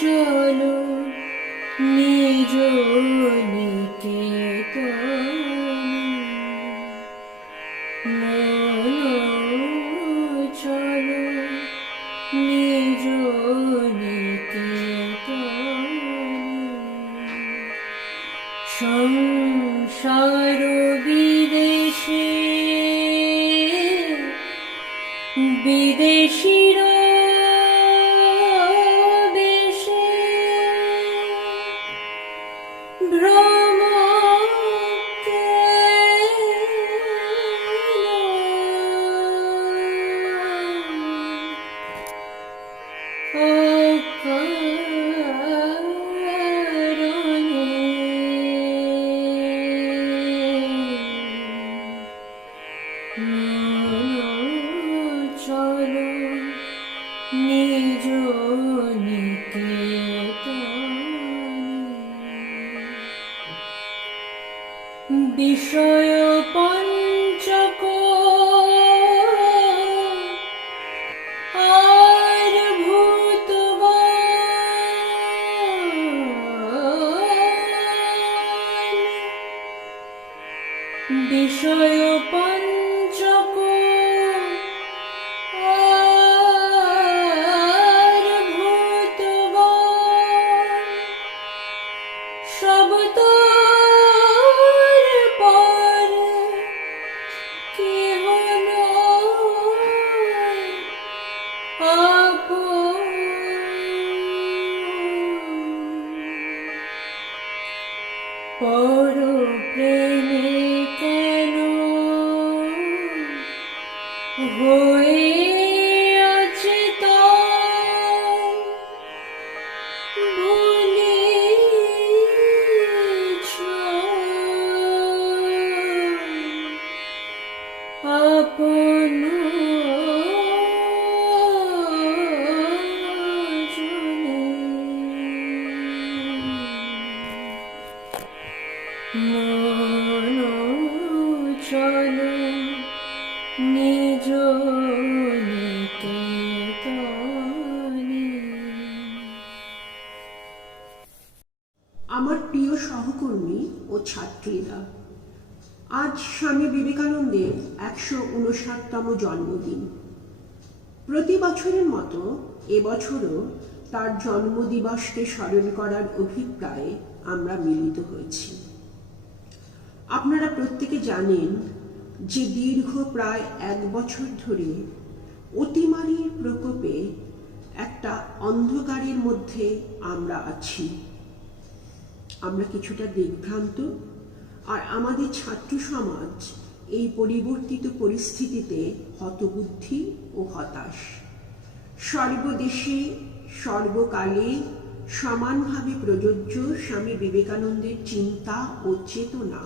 চলো নিজ নিকেতনে, চলো নিজ নিকেতনে। সংসার বিদেশে বিদেশির বেশে ভ্রম চলো নিজ নিকেতনে। বিষয় পঞ্চক আর ভূতগণ, বিষয় পঞ্চক আর ভূতগণ, সব তোর পর কেহ নয় আপন। পর প্রেমে কেন হয়ে অচেতন, ভুলেছ আপন জনে। চলো নিজ নিকেতনে। আমার প্রিয় সহকর্মী ও ছাত্রীরা, আজ স্বামী বিবেকানন্দের ১৫৯তম জন্মদিন। প্রতি বছরের মতো এবছরও তার জন্মদিবসকে স্মরণ করার অভিপ্রায়ে আমরা মিলিত হয়েছি। আপনারা প্রত্যেকে জানেন যে দীর্ঘ প্রায় ১ বছর ধরে অতিমারীর প্রকোপে একটা অন্ধকারের মধ্যে আমরা আছি। আমরা কিছুটা দিগ্ভ্রান্ত, আর আমাদের ছাত্র সমাজ এই পরিবর্তিত পরিস্থিতিতে হতবুদ্ধি ও হতাশ। সর্বদেশে সর্বকালে সমানভাবে প্রযোজ্য স্বামী বিবেকানন্দের চিন্তা ও চেতনা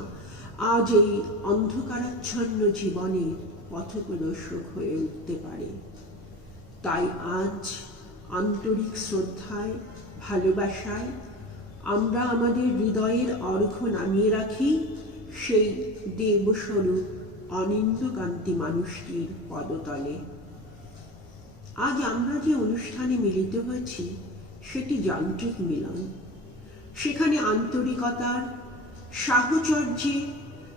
আজ এই অন্ধকারাচ্ছন্ন জীবনের পথপ্রদর্শক হয়ে উঠতে পারে। তাই আজ আন্তরিক শ্রদ্ধায়, ভালোবাসায় আমরা আমাদের হৃদয়ের অর্ঘ্য নামিয়ে রাখি সেই দেবস্বরূপ অনিন্দ্যকান্তি মানুষটির পদতলে। আজ আমরা যে অনুষ্ঠানে মিলিত হয়েছি সেটি যান্ত্রিক মিলন। সেখানে আন্তরিকতার, সাহচর্যে,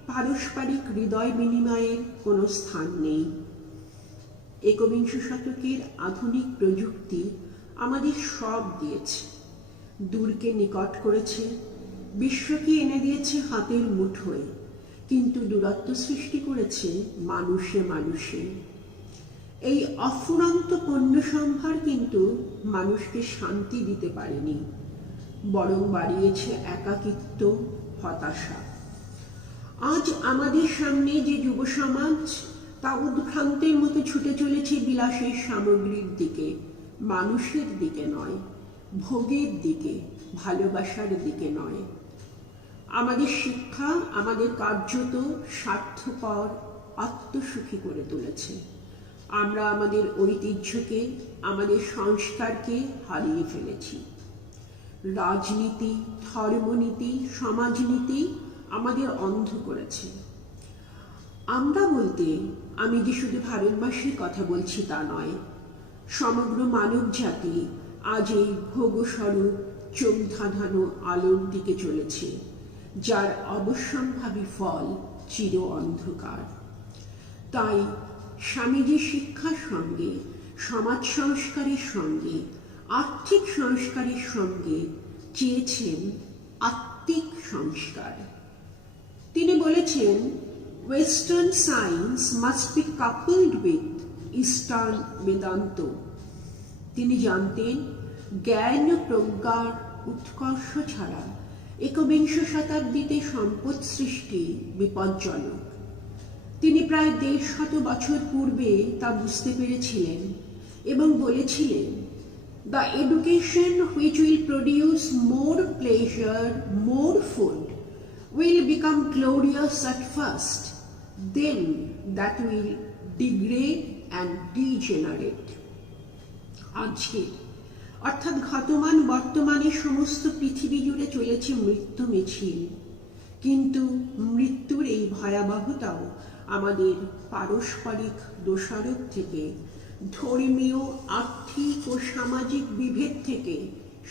পারস্পরিক হৃদয় বিনিময়ের কোনো স্থান নেই। একবিংশ শতকের আধুনিক প্রযুক্তি আমাদের সব দিয়েছে, দূরকে নিকট করেছে, বিশ্বকে এনে দিয়েছে হাতের মুঠোয়, কিন্তু দূরত্ব সৃষ্টি করেছে মানুষে মানুষে। এই অফুরন্ত পণ্য সম্ভার কিন্তু মানুষকে শান্তি দিতে পারেনি, বরং বাড়িয়েছে একাকিত্ব, হতাশা। আজ আমাদের সামনে যে যুব সমাজ তা উদ্ভ্রান্তের মতো ছুটে চলেছে বিলাসের সামগ্রীর দিকে, মানুষের দিকে নয়, ভোগের দিকে, ভালোবাসার দিকে নয়। আমাদের শিক্ষা আমাদের কার্যত স্বার্থপর, আত্মসুখী করে তুলেছে। আমরা আমাদের ঐতিহ্যকে, আমাদের সংস্কারকে হারিয়ে ফেলেছি। রাজনীতি, ধর্মনীতি, সমাজনীতি আমাদের অন্ধ করেছে। আমরা বলতে আমি যে শুধু ভারতবাসীর কথা বলছি তা নয়, সমগ্র মানব জাতি আজ এই ভোগস্বরূপ চোখ ধাঁধানো আলোর দিকে চলেছে, যার অবশ্যম্ভাবী ফল চির অন্ধকার। তাই স্বামীজি শিক্ষার সঙ্গে, সমাজ সংস্কারের সঙ্গে, আর্থিক সংস্কারের সঙ্গে চেয়েছেন আত্মিক সংস্কার। তিনি বলেছেন, western science must be coupled with eastern Vedanta. তিনি জানতেন জ্ঞান ও প্রজ্ঞার উৎকর্ষ ছাড়া একবিংশ শতাব্দীতে সম্পদ সৃষ্টি বিপজ্জনক। তিনি প্রায় 150 বছর পূর্বে তা বুঝতে পেরেছিলেন এবং বলেছিলেন, the education which will produce more pleasure, more food, will become glorious at first, then that will degrade and degenerate. আজকে অর্থাৎ ঘটমান বর্তমানে সমস্ত পৃথিবী জুড়ে চলেছে মৃত্যু মিছিল, কিন্তু মৃত্যুর এই ভয়াবহতাও আমাদের পারস্পরিক দোষারোপ থেকে, ধর্মীয়, আর্থিক ও সামাজিক বিভেদ থেকে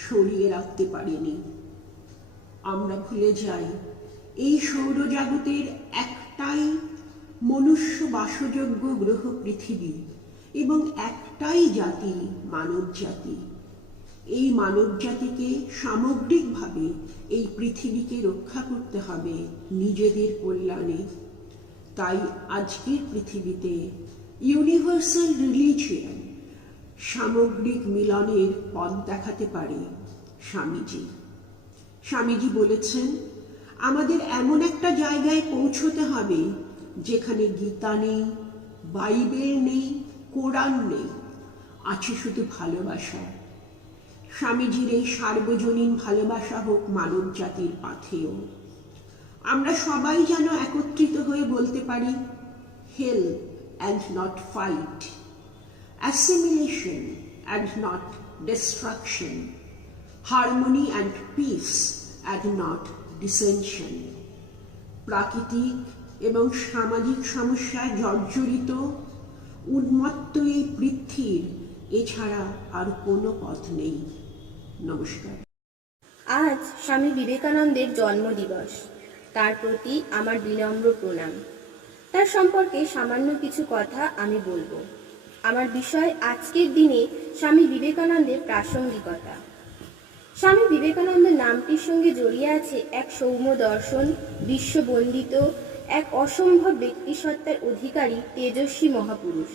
সরিয়ে রাখতে পারেনি। আমরা ভুলে যাই এই সৌরজগতের একটাই মনুষ্য বাসযোগ্য গ্রহ পৃথিবী এবং একটাই জাতি মানব জাতি। এই মানব জাতিকে সামগ্রিকভাবে এই পৃথিবীকে রক্ষা করতে হবে নিজেদের কল্যাণে। তাই আজকের পৃথিবীতে ইউনিভার্সাল রিলিজিয়ন, সামগ্রিক মিলনের পথ দেখাতে পারে স্বামীজি। স্বামীজি বলেছেন, আমাদের এমন একটা জায়গায় পৌঁছতে হবে যেখানে গীতা নেই, বাইবেল নেই, কোরআন নেই, আছে শুধু ভালোবাসা। স্বামীজির এই সার্বজনীন ভালোবাসা হোক মানব জাতির পাথেয়। আমরা সবাই যেন একত্রিত হয়ে বলতে পারি, help and not fight, assimilation and not destruction, harmony and peace and not dissension. প্রাকৃতিক এবং সামাজিক সমস্যায় জর্জরিত উন্মত্ত এই পৃথিবীর এছাড়া আর কোনো পথ নেই। নমস্কার। আজ স্বামী বিবেকানন্দের জন্মদিবস। তার প্রতি আমার বিনম্র প্রণাম। তার সম্পর্কে সামান্য কিছু কথা আমি বলবো। আমার বিষয় আজকের দিনে স্বামী বিবেকানন্দের প্রাসঙ্গিকতা। স্বামী বিবেকানন্দ নামটির সঙ্গে জড়িয়ে আছে এক সৌম্য দর্শন, বিশ্ববন্দিত এক অসম্ভব ব্যক্তিসত্তার অধিকারী তেজস্বী মহাপুরুষ।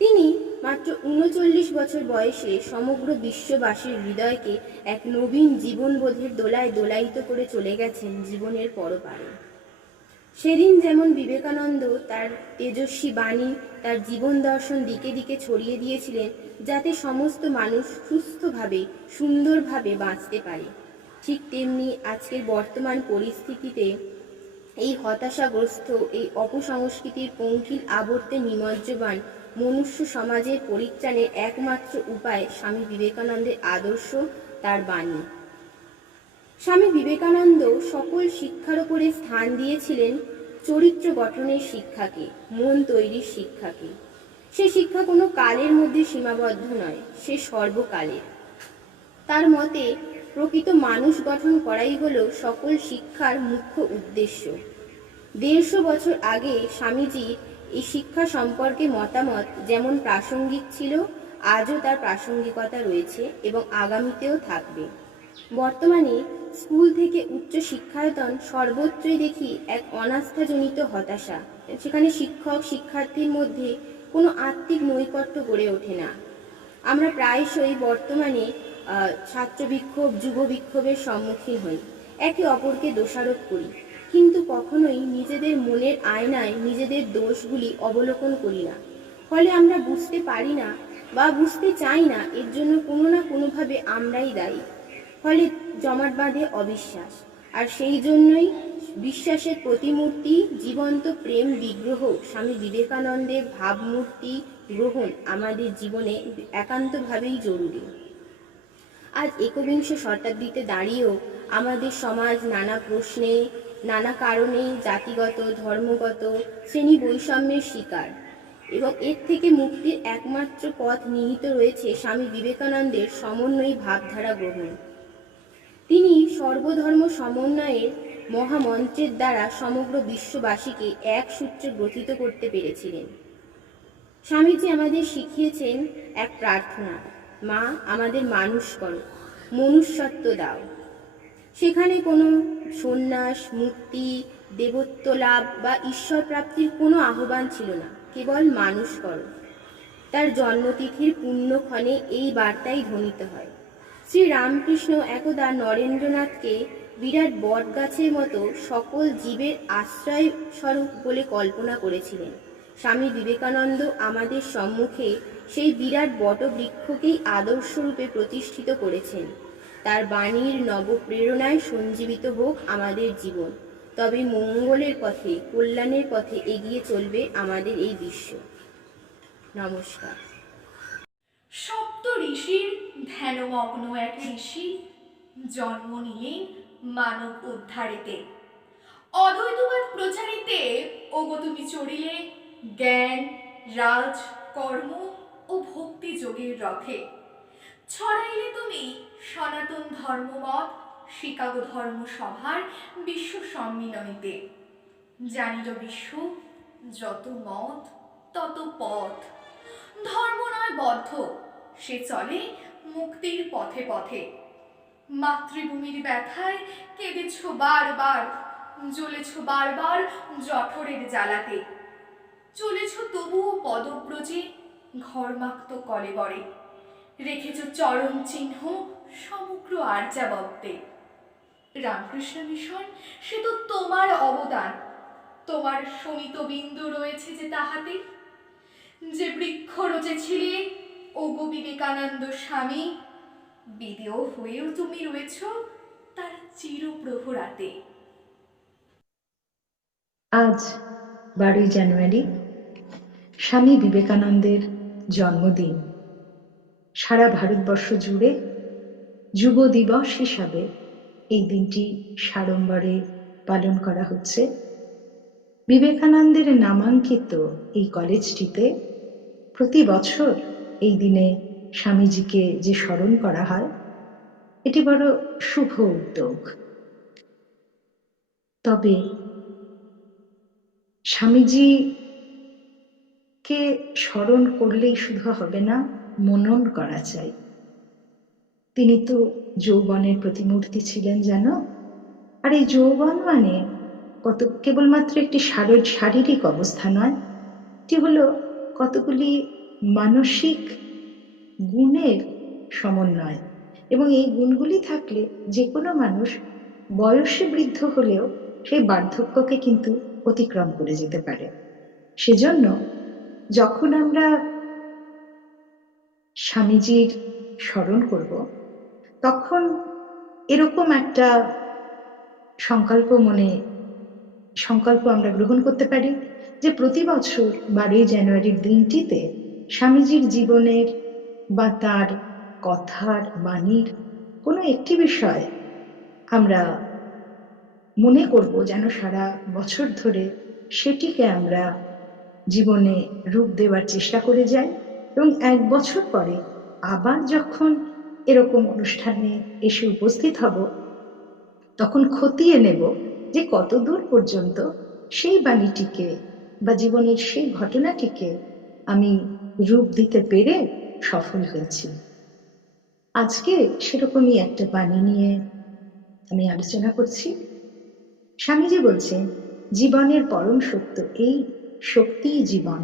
তিনি মাত্র 39 বছর বয়সে সমগ্র বিশ্ববাসীর হৃদয়কে এক নবীন জীবনবোধের দোলায় দোলায়িত করে চলে গেছেন জীবনের পরপারে। সেদিন যেমন বিবেকানন্দ তার তেজস্বী বাণী, তার জীবন দর্শন দিকে দিকে ছড়িয়ে দিয়েছিলেন যাতে সমস্ত মানুষ সুস্থভাবে, সুন্দরভাবে বাঁচতে পারে, ঠিক তেমনি আজকের বর্তমান পরিস্থিতিতে এই হতাশাগ্রস্ত, এই অপসংস্কৃতির পঙ্কিল আবর্তে নিমজ্জমান মনুষ্য সমাজের পরিত্রাণের একমাত্র উপায় স্বামী বিবেকানন্দের আদর্শ, তার বাণী। স্বামী বিবেকানন্দ সকল শিক্ষার উপরে স্থান দিয়েছিলেন চরিত্র গঠনের শিক্ষাকে, মন তৈরির শিক্ষাকে। সে শিক্ষা কোনো কালের মধ্যে সীমাবদ্ধ নয়, সে সর্বকালের। তার মতে প্রকৃত মানুষ গঠন করাই হলো সকল শিক্ষার মুখ্য উদ্দেশ্য। 150 বছর আগে স্বামীজির এই শিক্ষা সম্পর্কে মতামত যেমন প্রাসঙ্গিক ছিল, আজও তার প্রাসঙ্গিকতা রয়েছে এবং আগামীতেও থাকবে। বর্তমানে স্কুল থেকে উচ্চ শিক্ষায়তন সর্বত্রই দেখি এক অনাস্থাজনিত হতাশা। সেখানে শিক্ষক শিক্ষার্থীর মধ্যে কোনো আত্মিক নৈকট্য গড়ে ওঠে না। আমরা প্রায়শই বর্তমানে ছাত্র বিক্ষোভ, যুব বিক্ষোভের সম্মুখীন হই, একে অপরকে দোষারোপ করি, কিন্তু কখনোই নিজেদের মনের আয়নায় নিজেদের দোষগুলি অবলোকন করি না। ফলে আমরা বুঝতে পারি না বা বুঝতে চাই না, এর জন্য কোনো না কোনোভাবে আমরাই দায়ী। ফলে জমাট বাঁধে অবিশ্বাস, আর সেই জন্যই বিশ্বাসের প্রতিমূর্তি, জীবন্ত প্রেম বিগ্রহ স্বামী বিবেকানন্দের ভাবমূর্তি গ্রহণ আমাদের জীবনে একান্তভাবেই জরুরি। আজ 21 শতাব্দীতে দাঁড়িয়েও আমাদের সমাজ নানা প্রশ্নে, নানা কারণে জাতিগত, ধর্মগত, শ্রেণী বৈষম্যের শিকার। এবং এর থেকে মুক্তির একমাত্র পথ নিহিত রয়েছে স্বামী বিবেকানন্দের সমন্বয়ী ভাবধারা গ্রহণ। তিনি সর্বধর্ম সমন্বয়ের মহামন্ত্রের দ্বারা সমগ্র বিশ্ববাসীকে এক সূত্রে গ্রথিত করতে পেরেছিলেন। স্বামীজি আমাদের শিখিয়েছেন এক প্রার্থনা, মা আমাদের মানুষ করো, মনুষ্যত্ব দাও। সেখানে কোনো সন্ন্যাস, মুক্তি, দেবত্ব লাভ বা ঈশ্বর প্রাপ্তির কোনো আহ্বান ছিল না, কেবল মানুষ করো। তার জন্মতিথির পুণ্যক্ষণে এই বার্তাই ধ্বনিত হয়। শ্রী রামকৃষ্ণ একদা নরেন্দ্রনাথকে বিরাট বটগাছের মতো সকল জীবের আশ্রয় স্বরূপ বলে কল্পনা করেছিলেন। স্বামী বিবেকানন্দ আমাদের সম্মুখে সেই বিরাট বটবৃক্ষকেই আদর্শরূপে প্রতিষ্ঠিত করেছেন। তার বাণীর নবপ্রেরণায় সঞ্জীবিত হোক আমাদের জীবন, তবে মঙ্গলের পথে, কল্যাণের পথে এগিয়ে চলবে আমাদের এই বিশ্ব। নমস্কার। সপ্ত ঋষির ধ্যানমগ্ন এক ঋষি জন্ম নিলেন মানব উদ্ধারিতে, অদ্বৈতবাদ প্রচারিতে। ওগো তুমি চড়িলে জ্ঞান, রাজ, কর্ম ও ভক্তি যোগের রথে। ছড়াইলে তুমি সনাতন ধর্মমত শিকাগো ধর্মসভার বিশ্ব সম্মিলনীতে। জানিল বিশ্ব যত মত তত পথ, ধর্ম নয় বদ্ধ, সে চলে মুক্তির পথে পথে। মাতৃভূমির ব্যথায় কেঁদেছ বারবার, জ্বলেছ বারবার জঠরের জ্বালাতে। চলেছ তবুও পদব্রজে ঘর্মাক্ত কলেবরে, রেখেছ চরণ চিহ্ন সমগ্র আর্যাবর্তে। রামকৃষ্ণ মিশন সে তো তোমার অবদান, তোমার শোণিত বিন্দু রয়েছে যে তাহাতে। যে বৃক্ষ রচেছিলে ওগো বিবেকানন্দ স্বামী, বিদেয় হয়েও তুমি রয়েছ তার চিরপ্রহরাতে। আজ 12ই জানুয়ারি স্বামী বিবেকানন্দের জন্মদিন। সারা ভারতবর্ষ জুড়ে যুব দিবস হিসাবে এই দিনটি সাড়ম্বরে পালন করা হচ্ছে। বিবেকানন্দের নামাঙ্কিত এই কলেজটিতে প্রতি বছর এই দিনে স্বামীজিকে যে স্মরণ করা হয়, এটি বড় শুভ উদ্যোগ। তবে স্বামীজিকে স্মরণ করলেই শুধু হবে না, মনন করা চাই। তিনি তো যৌবনের প্রতিমূর্তি ছিলেন জানো। আর এই যৌবন মানে কেবলমাত্র একটি শারীরিক অবস্থা নয়, এটি হলো কতগুলি মানসিক গুণের সমন্বয়। এবং এই গুণগুলি থাকলে যে কোনো মানুষ বয়সে বৃদ্ধ হলেও সেই বার্ধক্যকে কিন্তু অতিক্রম করে যেতে পারে। সেজন্য যখন আমরা স্বামীজির স্মরণ করব, তখন এরকম একটা সংকল্প আমরা গ্রহণ করতে পারি যে প্রতি বছর 12ই জানুয়ারির দিনটিতে স্বামীজির জীবনের বা তার কথার বাণীর কোনো একটি বিষয় আমরা মনে করব, যেন সারা বছর ধরে সেটিকে আমরা জীবনে রূপ দেওয়ার চেষ্টা করে যাই। এবং 1 বছর পরে আবার যখন এরকম অনুষ্ঠানে এসে উপস্থিত হব, তখন খতিয়ে নেব যে কতদূর পর্যন্ত সেই বাণীটিকে বা জীবনের সেই ঘটনাটিকে আমি রূপ দিতে পেরে সফল হয়েছি। আজকে সেরকমই একটা বাণী নিয়ে আমি আলোচনা করছি। স্বামীজি বলছেন, জীবনের পরম সত্য এই, শক্তিই জীবন,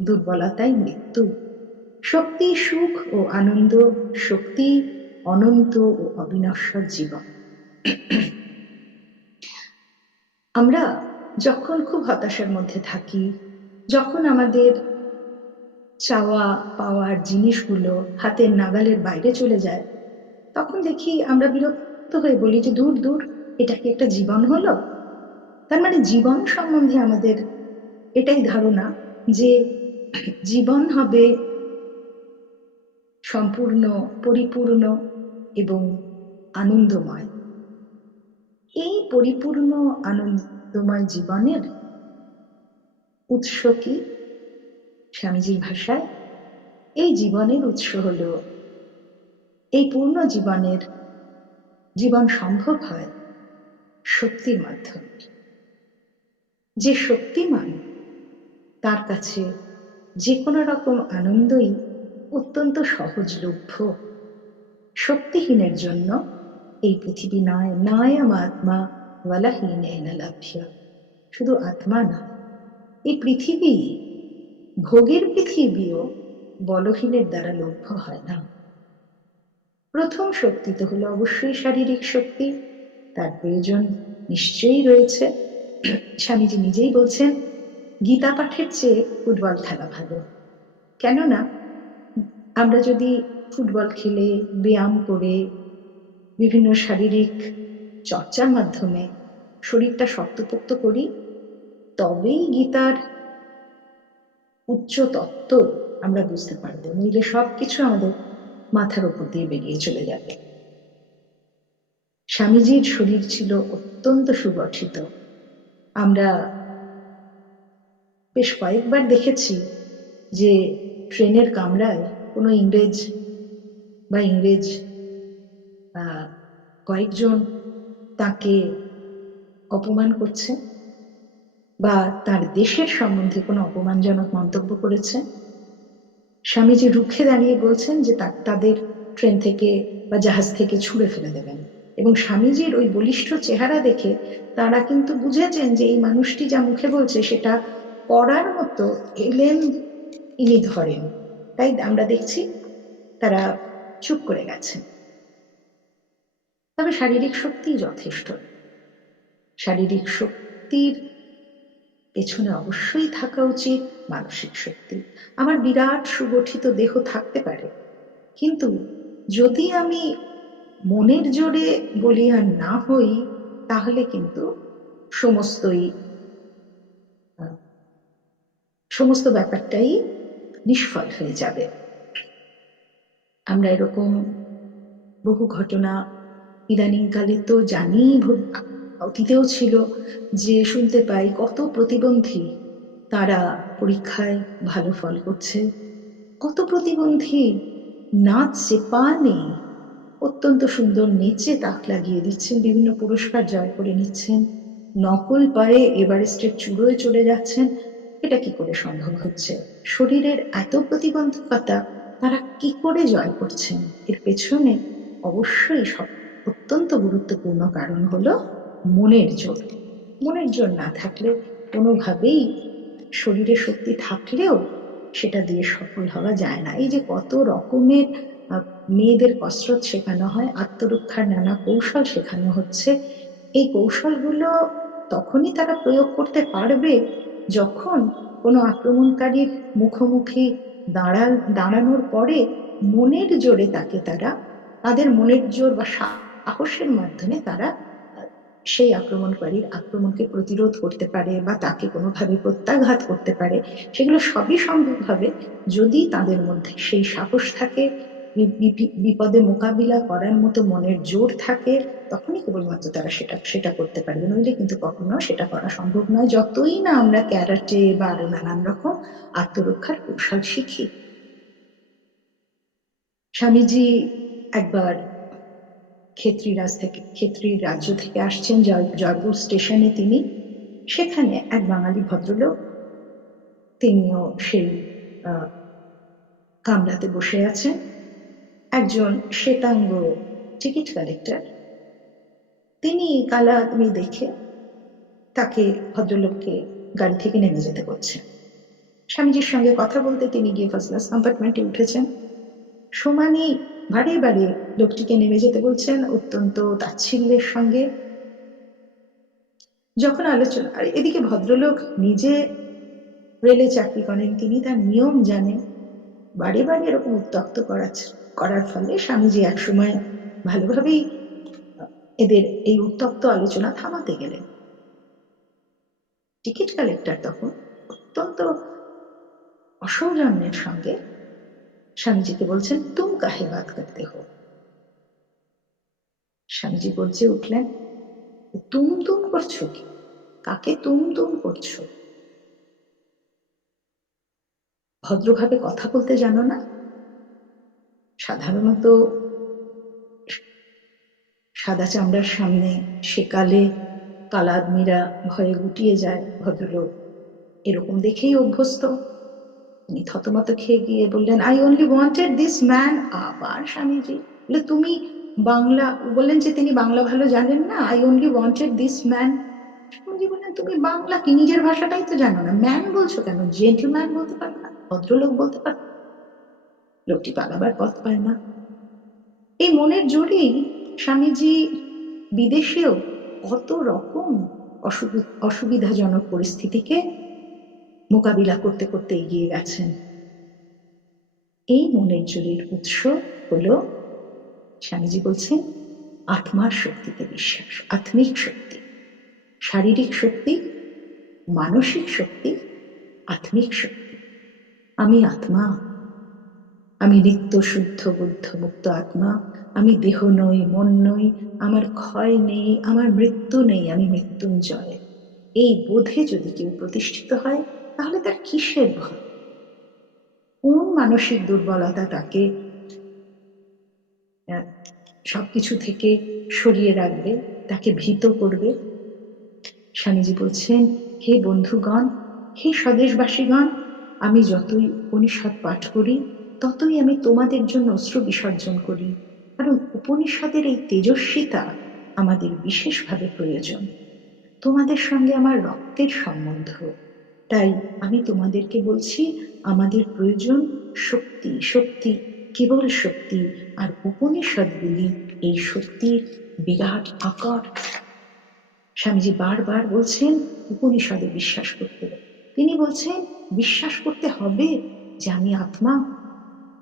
দুর্বলতাই মৃত্যু। শক্তি সুখ ও আনন্দ, শক্তি অনন্ত ও অবিনশ্বর জীবন। আমরা যখন খুব হতাশার মধ্যে থাকি, যখন আমাদের চাওয়া পাওয়ার জিনিসগুলো হাতের নাগালের বাইরে চলে যায়, তখন দেখি আমরা বিরক্ত হয়ে বলি যে দূর দূর, এটা কি একটা জীবন হলো? তার মানে জীবন সম্বন্ধে আমাদের এটাই ধারণা যে জীবন হবে সম্পূর্ণ, পরিপূর্ণ এবং আনন্দময়। এই পরিপূর্ণ আনন্দময় জীবনের উৎস কি? স্বামীজির ভাষায় এই জীবনের উৎস হল, এই পূর্ণ জীবন সম্ভব হয় শক্তির মাধ্যমে। যে শক্তিমান তার কাছে যে কোনো রকম আনন্দই অত্যন্ত সহজলভ্য। শক্তিহীনের জন্য এই পৃথিবী নয়, নায়ম আত্মা ওয়ালাহীনেন লভ্য। শুধু আত্মা না, এই পৃথিবী, ভোগের পৃথিবীও বলহীনের দ্বারা লভ্য হয় না। প্রথম শক্তি তো হলো অবশ্যই শারীরিক শক্তি, তার প্রয়োজন নিশ্চয়ই রয়েছে। স্বামীজি নিজেই বলছেন, গীতা পাঠের চেয়ে ফুটবল খেলা ভালো। কেননা আমরা যদি ফুটবল খেলে, ব্যায়াম করে, বিভিন্ন শারীরিক চর্চার মাধ্যমে শরীরটা শক্তপোক্ত করি, তবেই গীতার উচ্চ তত্ত্ব আমরা বুঝতে পারবো। নইলে সবকিছু আমাদের মাথার উপর দিয়ে বেরিয়ে চলে যাবে। স্বামীজির শরীর ছিল অত্যন্ত সুগঠিত। আমরা বেশ কয়েকবার দেখেছি যে ট্রেনের কামরায় কোনো ইংরেজ কয়েকজন তাকে অপমান করছে বা তার দেশের সম্বন্ধে কোনো অপমানজনক মন্তব্য করেছে। স্বামীজি রুখে দাঁড়িয়ে বলছেন যে তাদের ট্রেন থেকে বা জাহাজ থেকে ছুঁড়ে ফেলে দেবেন। এবং স্বামীজির ওই বলিষ্ঠ চেহারা দেখে তারা কিন্তু বুঝেছেন যে এই মানুষটি যা মুখে বলছে সেটা করার মতো এলেন ইনি ধরেন। তাই আমরা দেখছি তারা চুপ করে গেছেন। তবে শারীরিক শক্তি যথেষ্ট। শারীরিক শক্তির পেছনে অবশ্যই থাকা উচিত মানসিক শক্তি। আমার বিরাট সুগঠিত দেহ থাকতে পারে, কিন্তু যদি আমি মনের জোরে বলিয়ান না হই, তাহলে কিন্তু সমস্ত ব্যাপারটাই নিষ্ফল হয়ে যাবে। আমরা এরকম বহু ঘটনা ইদানিংকালে তো জানি, অতীতেও ছিল, যে শুনতে পাই কত প্রতিবন্ধী তারা পরীক্ষায় ভালো ফল করছে, কত প্রতিবন্ধী নাচছে, পা নেই, অত্যন্ত সুন্দর নেচে তাক লাগিয়ে দিচ্ছেন, বিভিন্ন পুরস্কার জয় করে নিচ্ছেন, নকল পায়ে এভারেস্টের চূড়োয় চলে যাচ্ছেন। এটা কি করে সম্ভব হচ্ছে? শরীরের এত প্রতিবন্ধকতা তারা কি করে জয় করছেন? এর পেছনে অবশ্যই অত্যন্ত গুরুত্বপূর্ণ কারণ হলো মনের জোর। মনের জোর না থাকলে কোনোভাবেই, শরীরে শক্তি থাকলেও সেটা দিয়ে সফল হওয়া যায় না। এই যে কত রকমের মেয়েদের কসরত শেখানো হয়, আত্মরক্ষার নানা কৌশল শেখানো হচ্ছে, এই কৌশলগুলো তখনই তারা প্রয়োগ করতে পারবে যখন কোনো আক্রমণকারীর মুখোমুখি দাঁড়ানোর পরে মনের জোরে তাদের মনের জোর বা সাহসের মাধ্যমে তারা সেই আক্রমণকারীর আক্রমণকে প্রতিরোধ করতে পারে বা তাকে কোনোভাবে প্রত্যাঘাত করতে পারে। সেগুলো সবই সম্ভব হবে যদি তাদের মধ্যে সেই সাহস থাকে, বিপদে মোকাবিলা করার মতো মনের জোর থাকে, তখনই কেবলমাত্র তারা সেটা করতে পারবে। নইলে কিন্তু কখনো সেটা করা সম্ভব নয়, যতই না আমরা ক্যারাটে বা আরো নানান রকম আত্মরক্ষার কৌশল শিখি। স্বামীজি একবার খেতড়ি রাজ্য থেকে আসছেন জয়পুর স্টেশনে তিনি, সেখানে এক বাঙালি ভদ্রলোক, তিনিও সেই কামরাতে বসে আছেন। একজন শ্বেতাঙ্গ টিকিট কালেক্টর, তিনি কালা আদমি দেখে তাকে, ভদ্রলোককে গাড়ি থেকে নেমে যেতে বলছেন। স্বামীজির সঙ্গে কথা বলতে তিনি গিয়ে ফার্স্ট ক্লাস কম্পার্টমেন্টে উঠেছেন। সমানেই বারে বারে লোকটিকে নেমে যেতে বলছেন অত্যন্ত তাচ্ছিল্যের সঙ্গে। যখন আলোচনা, আর এদিকে ভদ্রলোক নিজে রেলে চাকরি করেন, তিনি তার নিয়ম জানেন, বারে বারে এরকম উত্তক্ত করার ফলে স্বামীজি একসময় ভালোভাবেই এদের এই উত্তপ্ত আলোচনা থামাতে গেলেন। টিকিট কালেক্টর তখন অত্যন্ত অসৌজন্যের সঙ্গে স্বামীজিকে বলছেন, তুম কাহে বাত করতে হো? স্বামীজি বলছে উঠলেন, তুম তুম করছো কি? কাকে তুম তুম করছো? ভদ্রভাবে কথা বলতে জানো না? সাধারণত সাদা চামড়ার সামনে সেকালে কালাদমিরা ভয়ে গুটিয়ে যায় ভদ্রলোক, এরকম দেখেই অভ্যস্ত। তিনি থতমত খেয়ে গিয়ে বললেন, I only wanted this man. আবার স্বামীজি বলে, তুমি বাংলা, বললেন যে তিনি বাংলা ভালো জানেন না, I only wanted this man. Swamiji বললেন, তুমি বাংলা কি নিজের ভাষাটাই তো জানো না, ম্যান বলছো কেন? জেন্টলম্যান বলতে পারো না? ভদ্রলোক বলতে পারো? লোকটি পালাবার পথ পায় না। এই মনের জোরেই স্বামীজি বিদেশেও কত রকম অসুবিধাজনক পরিস্থিতিকে মোকাবিলা করতে করতে এগিয়ে গেছেন। এই মনের জোরের উৎস হলো, স্বামীজি বলছেন, আত্মার শক্তিতে বিশ্বাস। আত্মিক শক্তি, শারীরিক শক্তি, মানসিক শক্তি, আত্মিক শক্তি। আমি আত্মা, আমি নিত্য শুদ্ধ বুদ্ধ মুক্ত আত্মা। আমি দেহ নই, মন নই, আমার ক্ষয় নেই, আমার মৃত্যু নেই, আমি মৃত্যুঞ্জয়। এই বোধে যদি কেউ প্রতিষ্ঠিত হয়, তাহলে তার কিসের ভয়? কোন মানসিক দুর্বলতা তাকে সবকিছু থেকে সরিয়ে রাখবে, তাকে ভীত করবে? স্বামীজি বলছেন, হে বন্ধুগণ, হে স্বদেশবাসীগণ, আমি যতই উপনিষদ পাঠ করি, ততই আমি তোমাদের জন্য অশ্রু বিসর্জন করি, কারণ উপনিষদের এই তেজস্বিতা আমাদের বিশেষভাবে প্রয়োজন। তোমাদের সঙ্গে আমার রক্তের সম্বন্ধ, তাই আমি তোমাদেরকে বলছি, আমাদের প্রয়োজন শক্তি, শক্তি, কেবল শক্তি। আর উপনিষদগুলি এই শক্তির বিরাট আকার। স্বামীজি বারবার বলছেন উপনিষদে বিশ্বাস করতে। তিনি বলছেন, বিশ্বাস করতে হবে যে আমি আত্মা।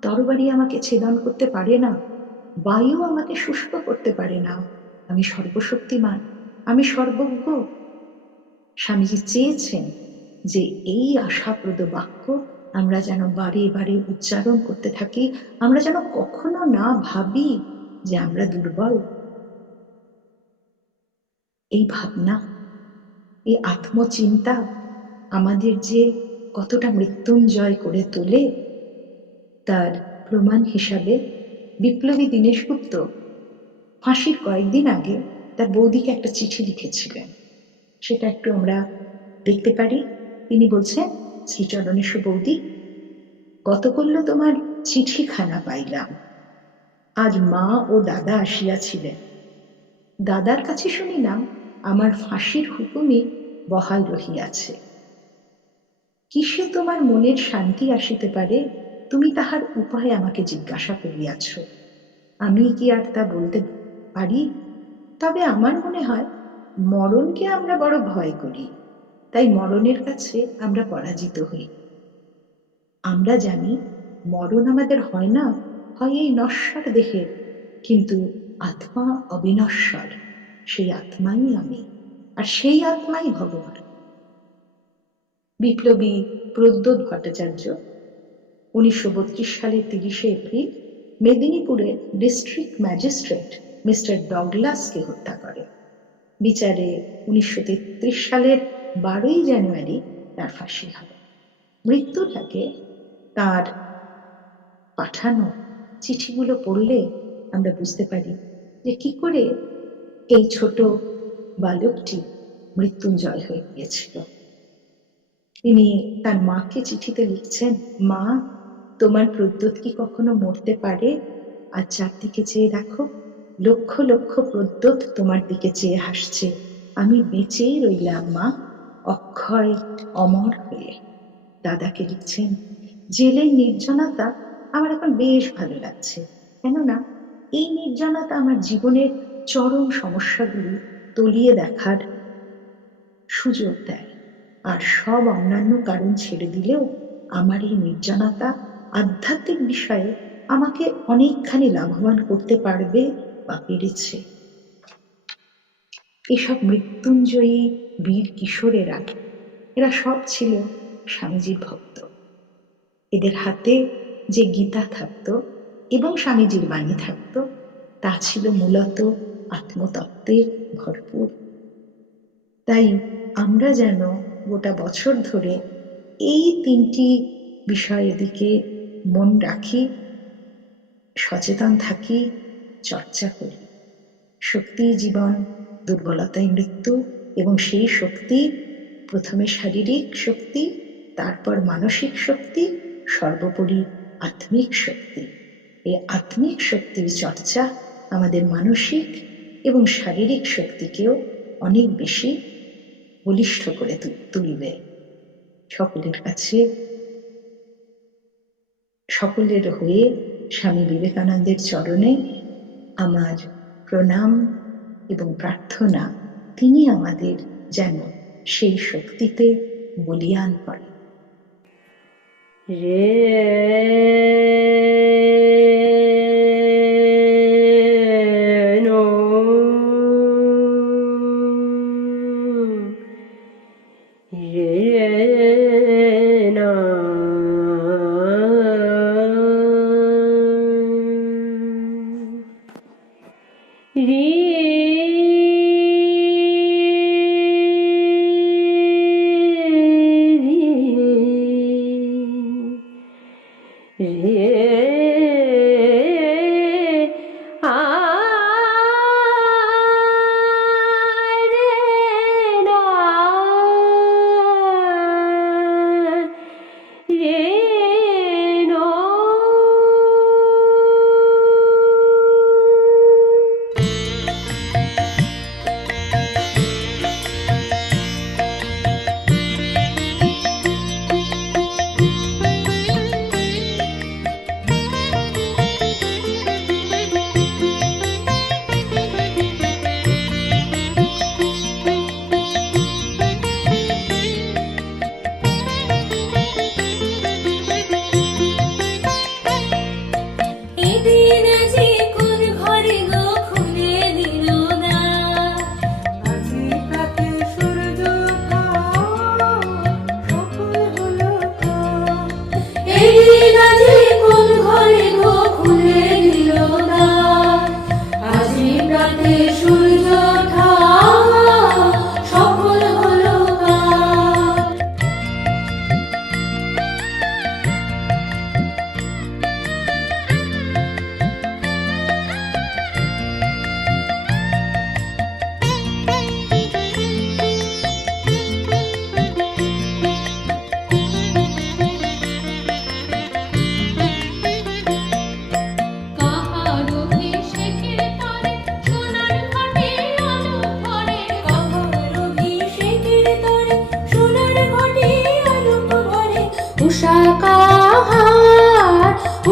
তরবারি আমাকে ছেদন করতে পারে না, বায়ু আমাকে শুষ্ক করতে পারে না, আমি সর্বশক্তিমান, আমি সর্বজ্ঞ। স্বামীজি চেয়েছেন যে এই আশাপ্রদ বাক্য আমরা যেন বারে বারে উচ্চারণ করতে থাকি, আমরা যেন কখনো না ভাবি যে আমরা দুর্বল। এই ভাবনা, এই আত্মচিন্তা আমাদের যে কতটা মৃত্যুঞ্জয় করে তোলে, তার প্রমাণ হিসাবে বিপ্লবী দীনেশ গুপ্ত ফাঁসির কয়েকদিন আগে তার বৌদিকে একটা চিঠি লিখেছিলেন। সেটা একটু আমরা দেখতে পারি। তিনি বলছেন, শ্রীচরণেশ্বর বৌদি, গতকল্য তোমার চিঠিখানা পাইলাম। আজ মা ও দাদা আসিয়াছিলেন। দাদার কাছে শুনিলাম আমার ফাঁসির হুকুমই বহাল রহিয়াছে। কিসে তোমার মনের শান্তি আসিতে পারে, তুমি তাহার উপায় আমাকে জিজ্ঞাসা করিয়াছ। আমি কি আর তা বলতে পারি? তবে আমার মনে হয় মরণকে আমরা বড় ভয় করি, তাই মরণের কাছে আমরা পরাজিত হই। আমরা জানি মরণ আমাদের হয় না, হয় এই নশ্বর দেহের, কিন্তু আত্মা অবিনশ্বর। সেই আত্মাই আমি, আর সেই আত্মাই ভগবান। বিপ্লবী প্রদ্যোৎ ভট্টাচার্য 1932 সালের 30শে এপ্রিল মেদিনীপুরে ডিস্ট্রিক্ট ম্যাজিস্ট্রেট মিস্টার ডগলাসকে হত্যা করে। বিচারে 1933 সালের 12ই জানুয়ারি তার ফাঁসি হয়। মৃত্যুর আগে তার পাঠানো চিঠিগুলো পড়লে আমরা বুঝতে পারি যে কি করে এই ছোট বালকটি মৃত্যুঞ্জয় হয়ে গিয়েছিল। তিনি তার মাকে চিঠিতে লিখছেন, মা, তোমার প্রদ্যোৎ কি কখনো মরতে পারে? আর চারদিকে চেয়ে দেখো, লক্ষ লক্ষ প্রদ্যোৎ তোমার দিকে চেয়ে হাসছে। আমি বেঁচেই রইলাম মা, অক্ষয় অমর হয়ে। দাদাকে লিখছেন, জেলের নির্জনতা আমার এখন বেশ ভালো লাগছে, কেননা এই নির্জনতা আমার জীবনের চরম সমস্যাগুলি তলিয়ে দেখার সুযোগ দেয়। আর সব অন্যান্য কারণ ছেড়ে দিলেও আমার এই নির্জনতা আধ্যাত্মিক বিষয়ে আমাকে অনেকখানি লাভবান করতে পারবে বা পেরেছে। এসব মৃত্যুঞ্জয়ী বীর কিশোরেরা, এরা সব ছিল স্বামীজির ভক্ত। এদের হাতে যে গীতা থাকতো এবং স্বামীজির বাণী থাকতো, তা ছিল মূলত আত্মতত্ত্বে ভরপুর। তাই আমরা যেন গোটা বছর ধরে এই তিনটি বিষয়ের দিকে মন রাখি, সচেতন থাকি, চর্চা করি। শক্তিই জীবন, দুর্বলতাই মৃত্যু, এবং সেই শক্তি প্রথমে শারীরিক শক্তি, তারপর মানসিক শক্তি, সর্বোপরি আত্মিক শক্তি। এই আত্মিক শক্তির চর্চা আমাদের মানসিক এবং শারীরিক শক্তিকেও অনেক বেশি বলিষ্ঠ করে তুলবে। সকলের কাছে, সকলের হয়ে স্বামী বিবেকানন্দের চরণে আমার প্রণাম এবং প্রার্থনা, তিনি আমাদের যেন সেই শক্তিতে বলীয়ান করেন।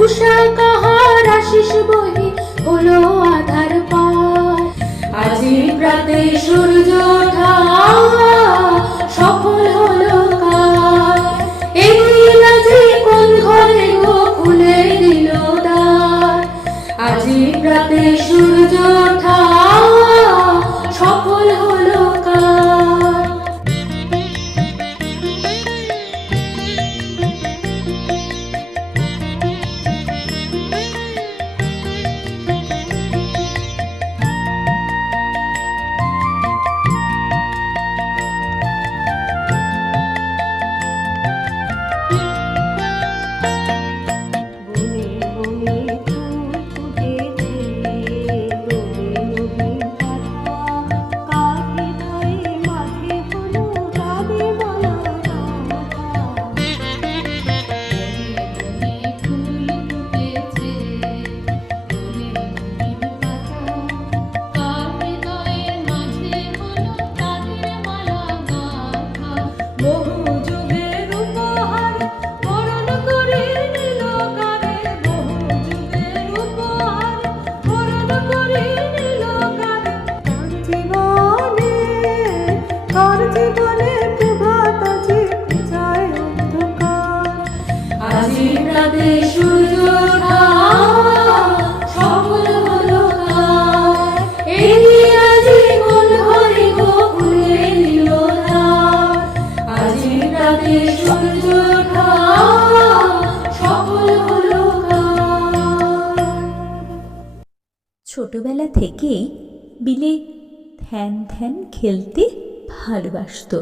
উষা কাহার আশিস বহি হলো আধার পার, আজি প্রাতে সূর্য ওঠা সফল হলো কার। একদিন আজি কোন ঘরে গো খুলে দিল দ্বার, আজি প্রাতে সূর্য ওঠা সফল হলো কার। ছোটবেলা থেকেই বিলে ধ্যান ধ্যান খেলতে ভালোবাসত।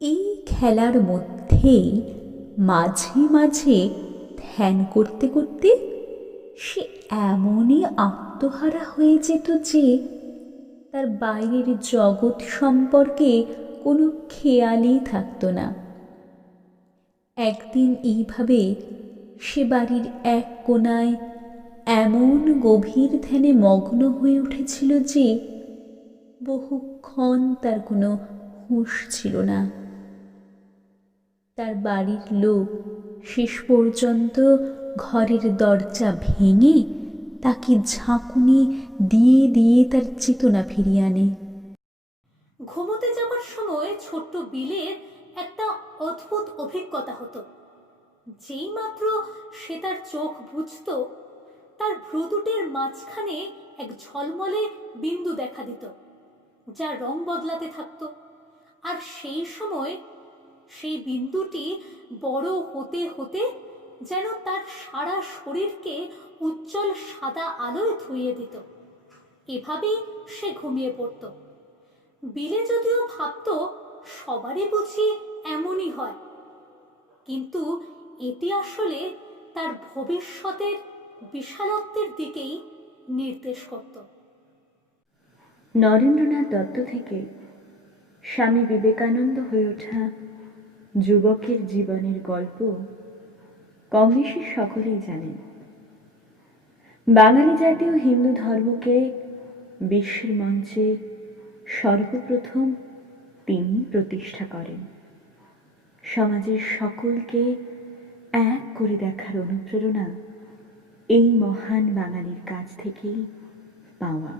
এই খেলার মধ্যেই মাঝে মাঝে ধ্যান করতে করতে সে এমনই আত্মহারা হয়ে যেত যে তার বাইরের জগৎ সম্পর্কে কোনো খেয়ালই থাকতো না। একদিন এইভাবে সে বাড়ির এক কোণায় এমন গভীর ধ্যানে মগ্ন হয়ে উঠেছিল যে বহুক্ষণ তার কোনো হুঁশ ছিল না। তার বাড়ির লোক শেষ পর্যন্ত ঘরের দরজা ভেঙে তাকে ঝাঁকুনি দিয়ে দিয়ে তার চেতনা ফিরিয়ে আনে। ঘুমোতে যাবার সময় ছোট্ট বিলের একটা অদ্ভুত অভিজ্ঞতা হতো। যেই মাত্র সে তার চোখ বুঝত, তার ভ্রু দুটির মাঝখানে এক ঝলমলে বিন্দু দেখা দিত, যা রং বদলাতে থাকতো। আর সেই সময় সেই বিন্দুটি বড় হতে হতে যেন তার সারা শরীরকে উজ্জ্বল সাদা আলোয় ধুইয়ে দিত। এভাবেই সে ঘুমিয়ে পড়ত। বিলে যদিও ভাবত সবারই বুঝি এমনই হয়, কিন্তু এটি আসলে তার ভবিষ্যতের বিশালত্বের দিকেই নির্দেশ করত। নরেন্দ্রনাথ দত্ত থেকে স্বামী বিবেকানন্দ হয়ে ওঠা যুবকের জীবনের গল্প কম বেশি সকলেই জানেন। বাঙালি জাতীয় হিন্দু ধর্মকে বিশ্বের মঞ্চে সর্বপ্রথম তিনি প্রতিষ্ঠা করেন। সমাজের সকলকে এক করে দেখার অনুপ্রেরণা এই মহান বাঙালির কাছ থেকেই পাওয়া।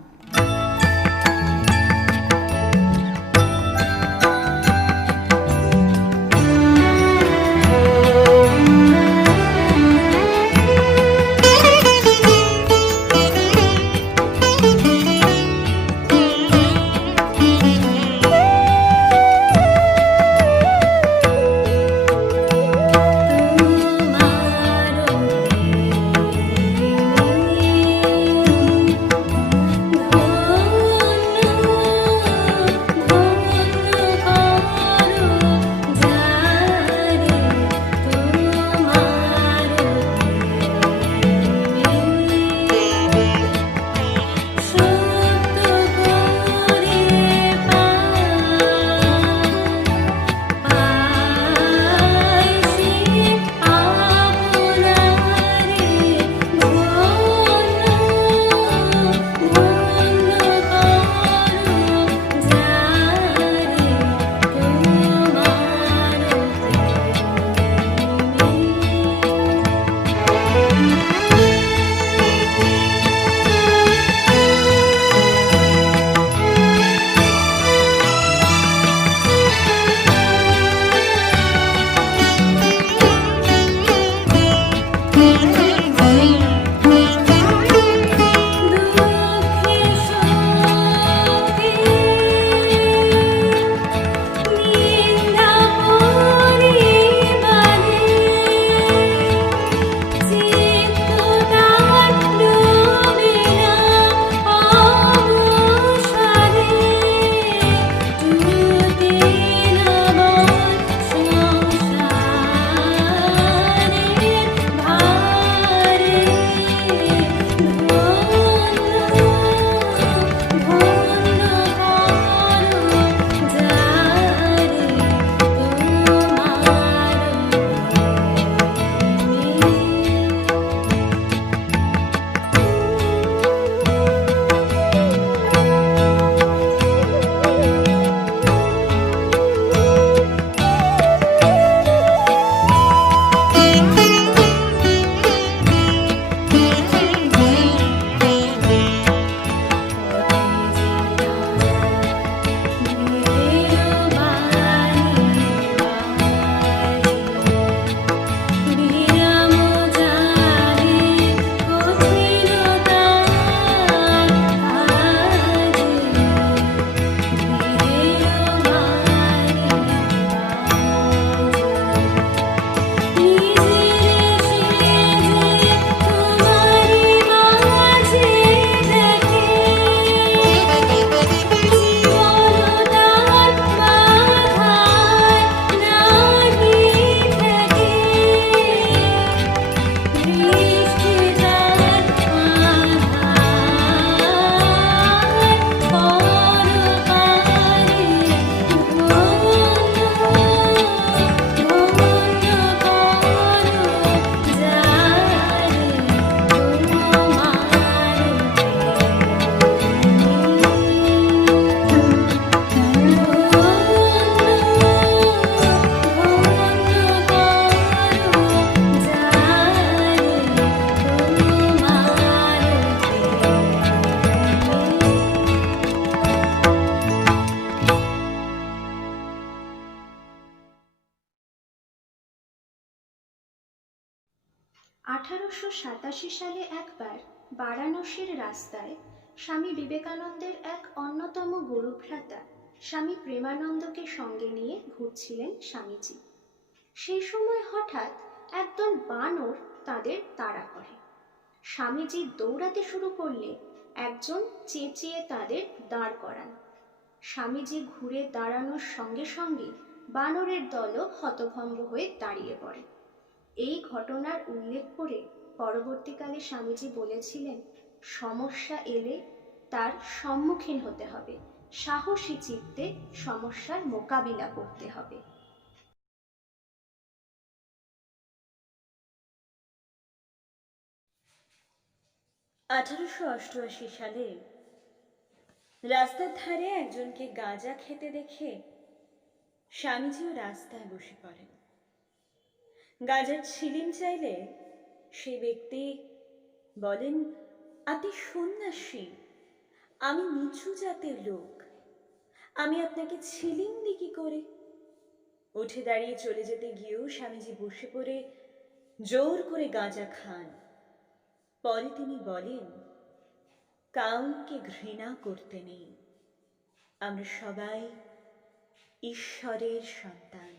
1887 সালে একবার বারাণসীর রাস্তায় স্বামী বিবেকানন্দের এক অন্যতম গুরুভ্রাতা স্বামী প্রেমানন্দকে সঙ্গে নিয়ে ঘুরছিলেন স্বামীজি। সেই সময় হঠাৎ একদল বানর তাদের তাড়া করে। স্বামীজি দৌড়াতে শুরু করলে একজন চেঁচিয়ে তাদের দাঁড় করান। স্বামীজি ঘুরে দাঁড়ানোর সঙ্গে সঙ্গে বানরের দলও হতভম্ব হয়ে দাঁড়িয়ে পড়ে। এই ঘটনার উল্লেখ করে পরবর্তীকালে স্বামীজি বলেছিলেন, সমস্যা এলে তার সম্মুখীন হতে হবে, সাহসী চিত্তে সমস্যার মোকাবিলা করতে হবে। 1888 সালে রাস্তার ধারে একজনকে গাঁজা খেতে দেখে স্বামীজিও রাস্তায় বসে পড়েন। গাঁজার ছিলিম চাইলে সেই ব্যক্তি বলেন, আপনি সন্ন্যাসী, আমি নিচু জাতের লোক, আমি আপনাকে ছিলিম দিই কি করে? উঠে দাঁড়িয়ে চলে যেতে গিয়েও স্বামীজি বসে পড়ে জোর করে গাঁজা খান। পরে তিনি বলেন, কাউকে ঘৃণা করতে নেই, আমরা সবাই ঈশ্বরের সন্তান।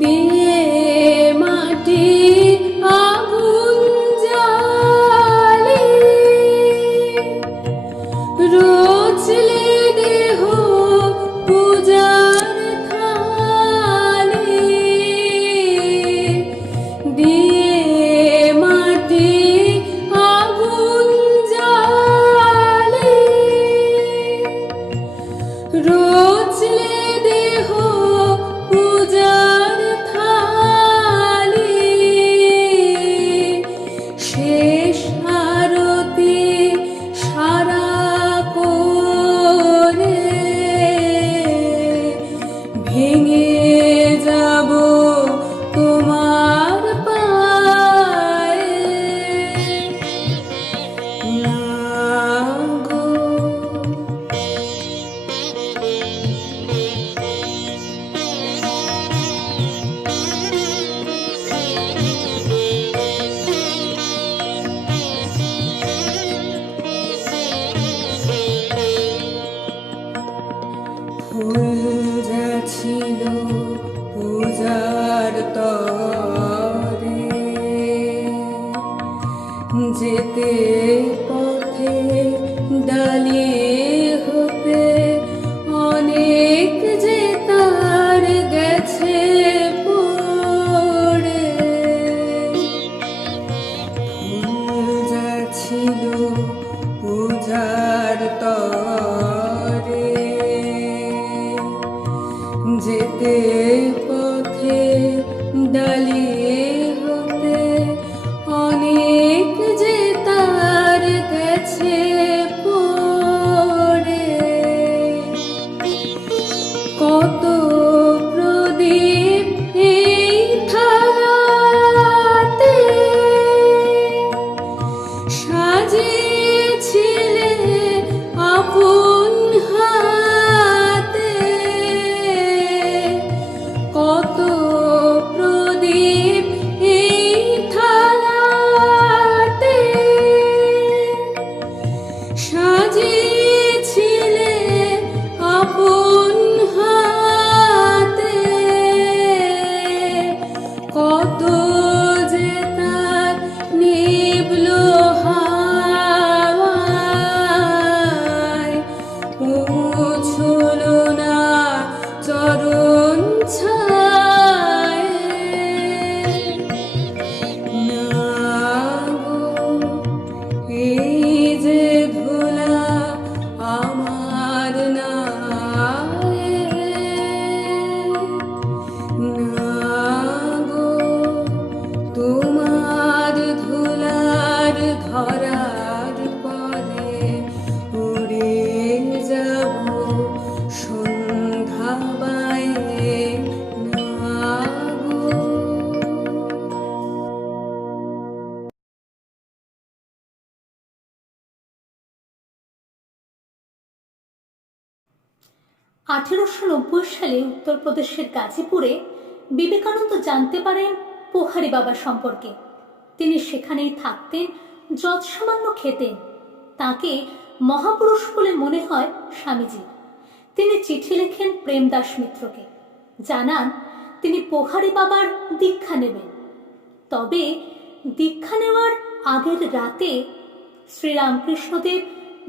বিয়ে মাটি আগুন জ্বালে, রোজলে দেহ পূজার থালে, দিয়ে মাটি আগুন জ্বালে, রোজলে দেহ পূজার থালি, শেষ আরতি সারা করে ভেঙে যাব তোমার পায়ে, না গো। ফুল যাচ্ছিল পূজার তরে, যেতে পথে ডালি হতে অনেক যে তার গেছে পড়ে, ফুল যাচ্ছিল পূজার তরে, যেতে পথে ডালি হতে অনেক যে তার গেছে পড়ে, কত প্রদীপ এই থালাতে সাজিয়েছিলে আপন হাতে, কত প্রদীপ 1890 সালে উত্তরপ্রদেশের গাজীপুরে বিবেকানন্দ জানতে পারেন পোহারি বাবা সম্পর্কে। তিনি সেখানেই থাকতেন, যৎসামান্য খেতেন। তাকে মহাপুরুষ বলে মনে হয় স্বামীজির। তিনি চিঠি লেখেন প্রেমদাস মিত্রকে, জানান তিনি পোহারি বাবার দীক্ষা নেবেন। তবে দীক্ষা নেওয়ার আগের রাতে শ্রীরামকৃষ্ণদেব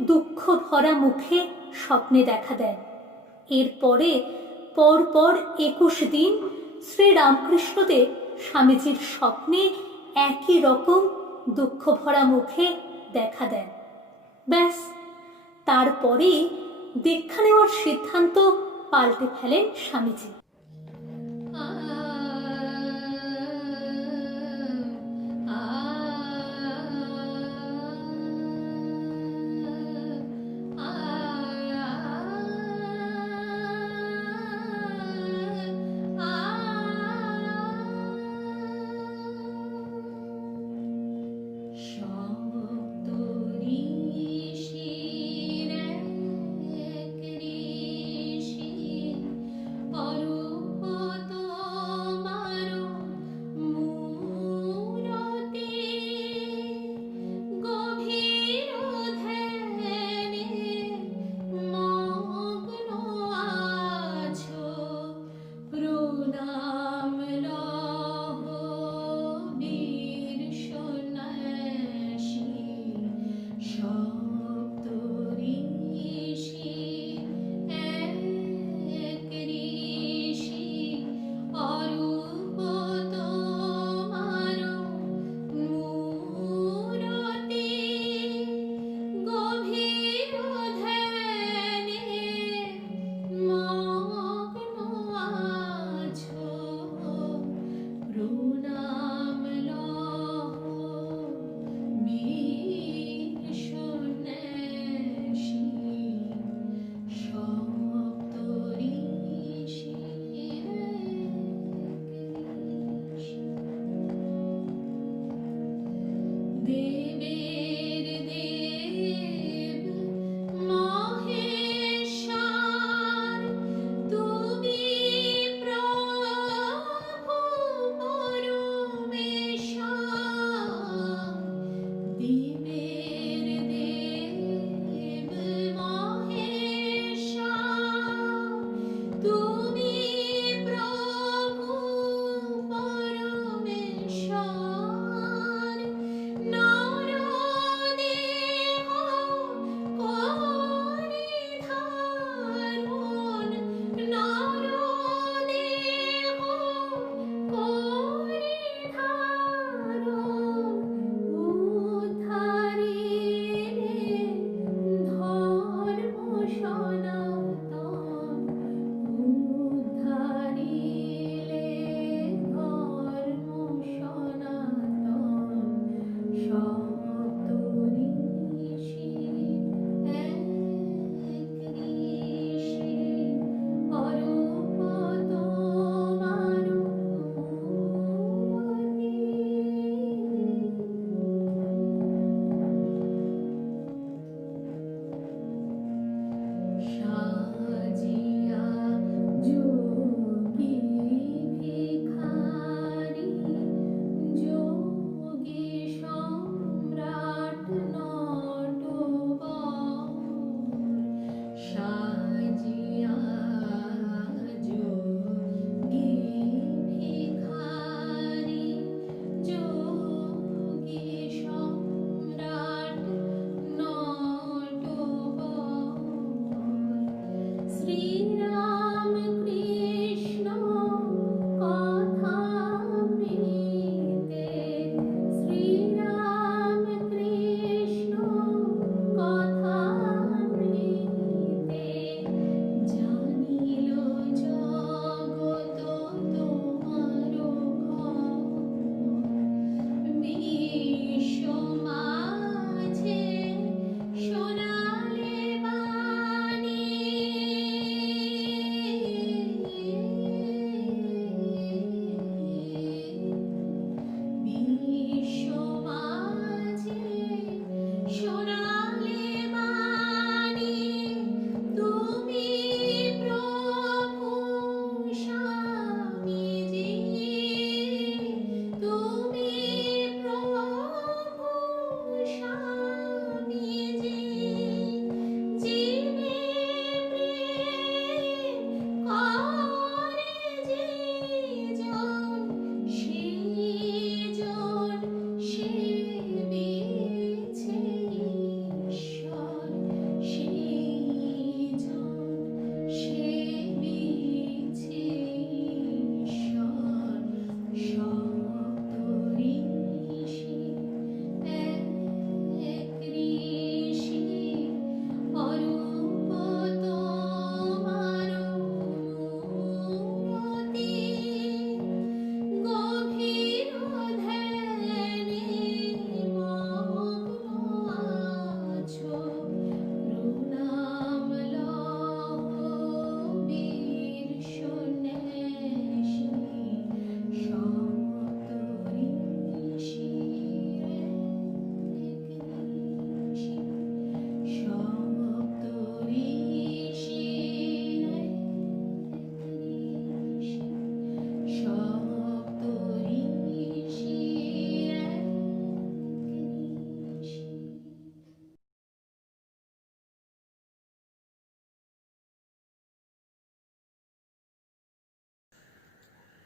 দুঃখ ভরা মুখে স্বপ্নে দেখা দেন। এরপরে পরপর 21 দিন শ্রীরামকৃষ্ণদেব স্বামীজির স্বপ্নে একই রকম দুঃখ ভরা মুখে দেখা দেন। ব্যাস, তারপরেই দীক্ষা নেওয়ার সিদ্ধান্ত পাল্টে ফেলেন স্বামীজি। অরুণ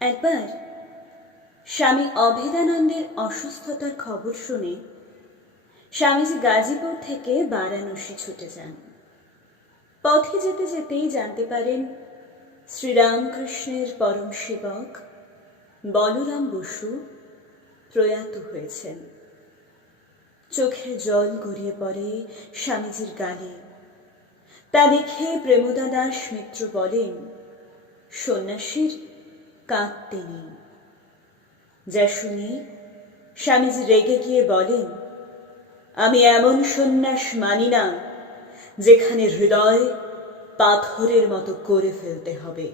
একবার স্বামী অভেদানন্দের অসুস্থতার খবর শুনে স্বামীজি গাজীপুর থেকে বারাণসী ছুটে যান। পথে যেতে যেতেই জানতে পারেন শ্রীরামকৃষ্ণের পরম সেবক বলরাম বসু প্রয়াত হয়েছেন। চোখের জল গড়িয়ে পড়ে স্বামীজির গালে। তা দেখে প্রেমদাদাস মিত্র বলেন, সন্ন্যাসীর কাঁদতে নেই। যা শুনে স্বামীজি রেগে গিয়ে বলেন, আমি এমন সন্ন্যাস মানি না যেখানে হৃদয় পাথরের মতো করে ফেলতে হবে।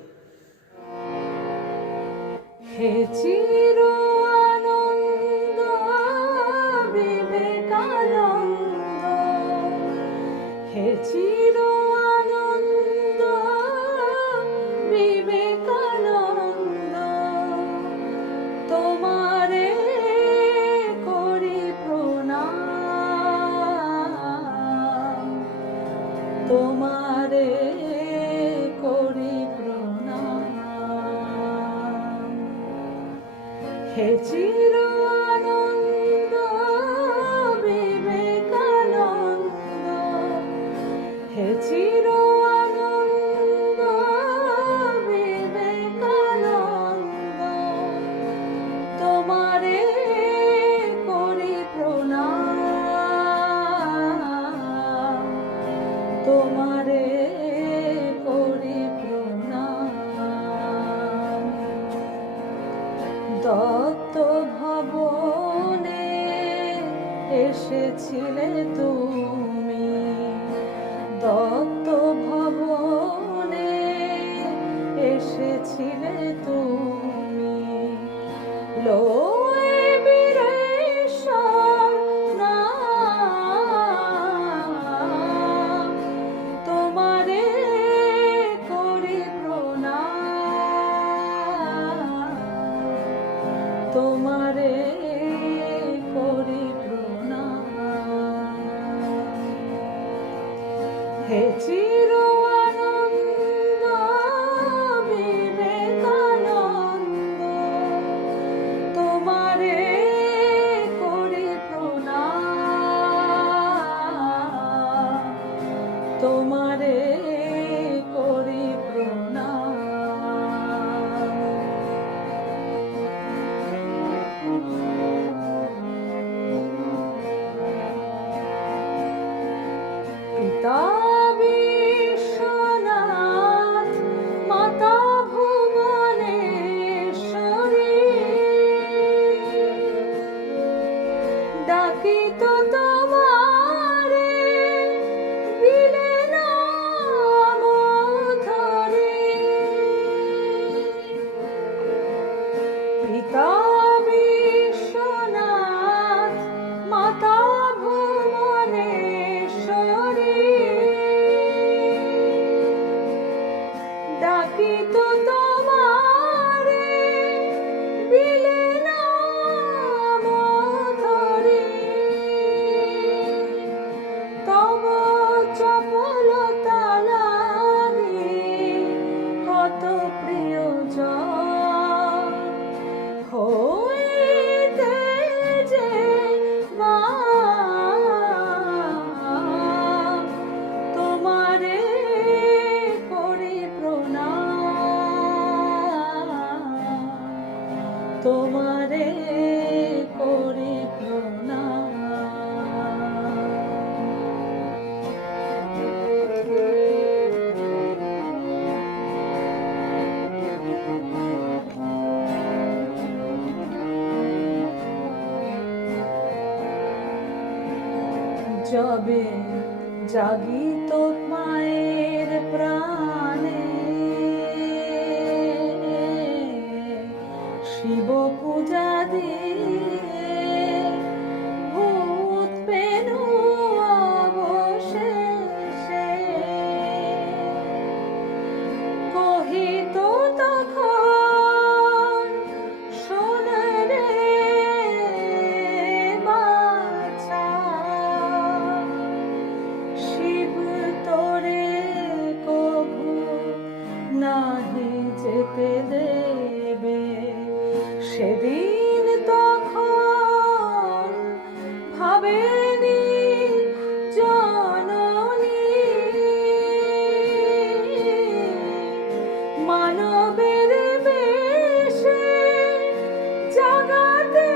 হে চির আনন্দ বিবেকানন্দ, হে চির আনন্দ বিবেকানন্দ, তোমারে করি প্রণাম, তোমারে করি প্রণাম। হে চির আনন্দ বিবেকানন্দ, হে চির আনন্দ বিবেকানন্দ, তোমারে করি প্রণাম, তোমারে করি প্রণাম। দত্ত ভবনে এসেছিলে তুমি, দত্ত ভবনে এসেছিলে তুমি, লয়ে বীরেশ্বর নাম, তোমারে করি প্রণাম, তোমারে করি প্রণাম। হে চির আনন্দ বিবেকানন্দ, তোমারে করি প্রণাম, তোমারে করি প্রণাম। পিতা বিশ্বনাথ, মাতা ভুবনেশ্বরী, ডাকিত তোমারে বিলে নাম ধরি। পিতা বিশ্বনাথ, মাতা ভুবনেশ্বরী, ডাকিত তোমারে বিলে নাম ধরি। তব চপলতা লাগি কত প্রিয়জন, হইতে যে মা তোমারে করি প্রণাম, তোমারে করি প্রণাম। যবে জাগিত মায়ের প্রাণে, শিব পূজা দিয়ে ভূত পেনু অবশেষে, কহিত তখন শোনে রে বাছা, শিব তোরে কভু নাহি যেতে দেবে। সেদিন তখন ভাবেনি জননী মানবের বেশে জাগাতে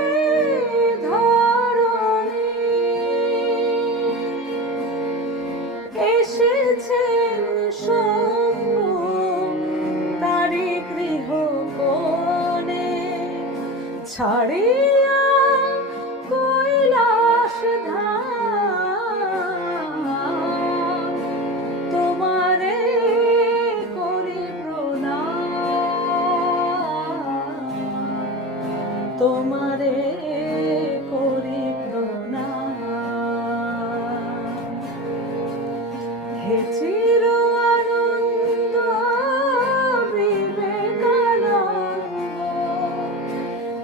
ধরণী এসেছেন শম্ভু তারি গৃহ কোণে ছাড়িয়া কৈলাস ধাম তোমারে করি প্রণাম তোমারে করি প্রণাম হে চির আনন্দ বিবেকানন্দ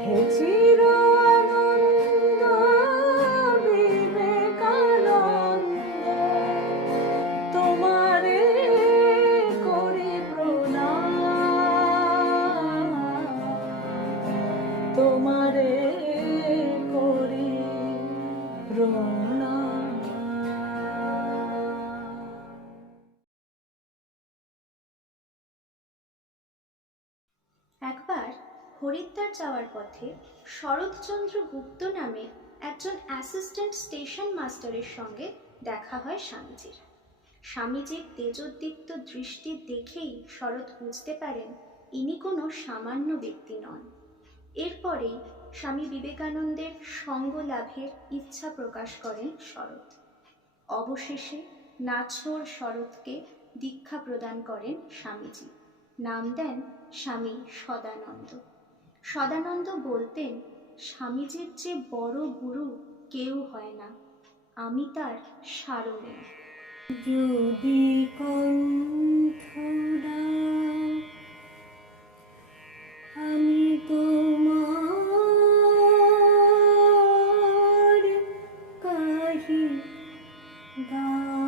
হে চির আনন্দ বিবেকানন্দ তোমারে করি প্রণাম তোমারে করি প্রণাম। একবার হরিদ্বার যাওয়ার পথে শরৎচন্দ্র গুপ্ত নামে একজন অ্যাসিস্ট্যান্ট স্টেশন মাস্টারের সঙ্গে দেখা হয় স্বামীজির। স্বামীজির তেজোদ্দীপ্ত দৃষ্টি দেখেই শরৎ বুঝতে পারেন ইনি কোনো সামান্য ব্যক্তি নন। এরপরেই স্বামী বিবেকানন্দের সঙ্গ লাভের ইচ্ছা প্রকাশ করেন শরৎ। অবশেষে নাছোড় শরৎকে দীক্ষা প্রদান করেন স্বামীজি। নাম দেন স্বামী সদানন্দ। সদানন্দ বলতেন, স্বামীজির যে বড় গুরু কেউ হয় না, আমি তার সারণী। যদি কণ্ঠ দাও আমি তোমার কাহি গান,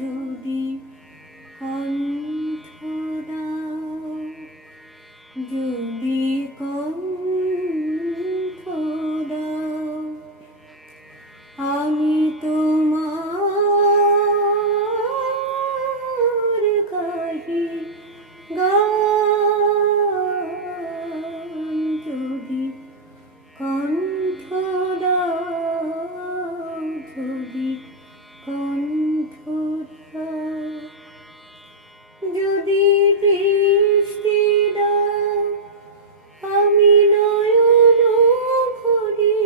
যদি কণ্ঠ দাও যদি কণ্ঠ দাও আমি তোমার কাহি গান, যদি কণ্ঠ দাও যদি কণ্ঠ দাও, যদি দৃষ্টি দাও আমি নয়ন ভরি,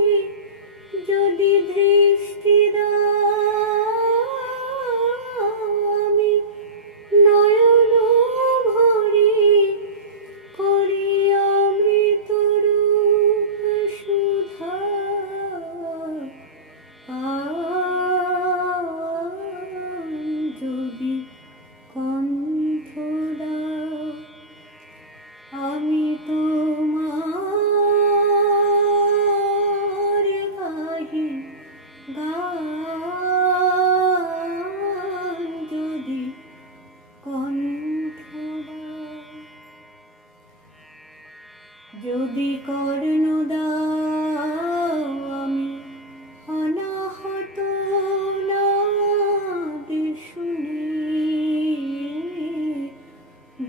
যদি দৃষ্টি দাও আমি নয়ন ভরি, করি অমৃত রূপ সুধা পান, যদি কণ্ঠ দাও আমি তোমার কাহি গান, যদি কণ্ঠ দাও, যদি কর্ণ দাও আমি অনাহত নাদ শুনি,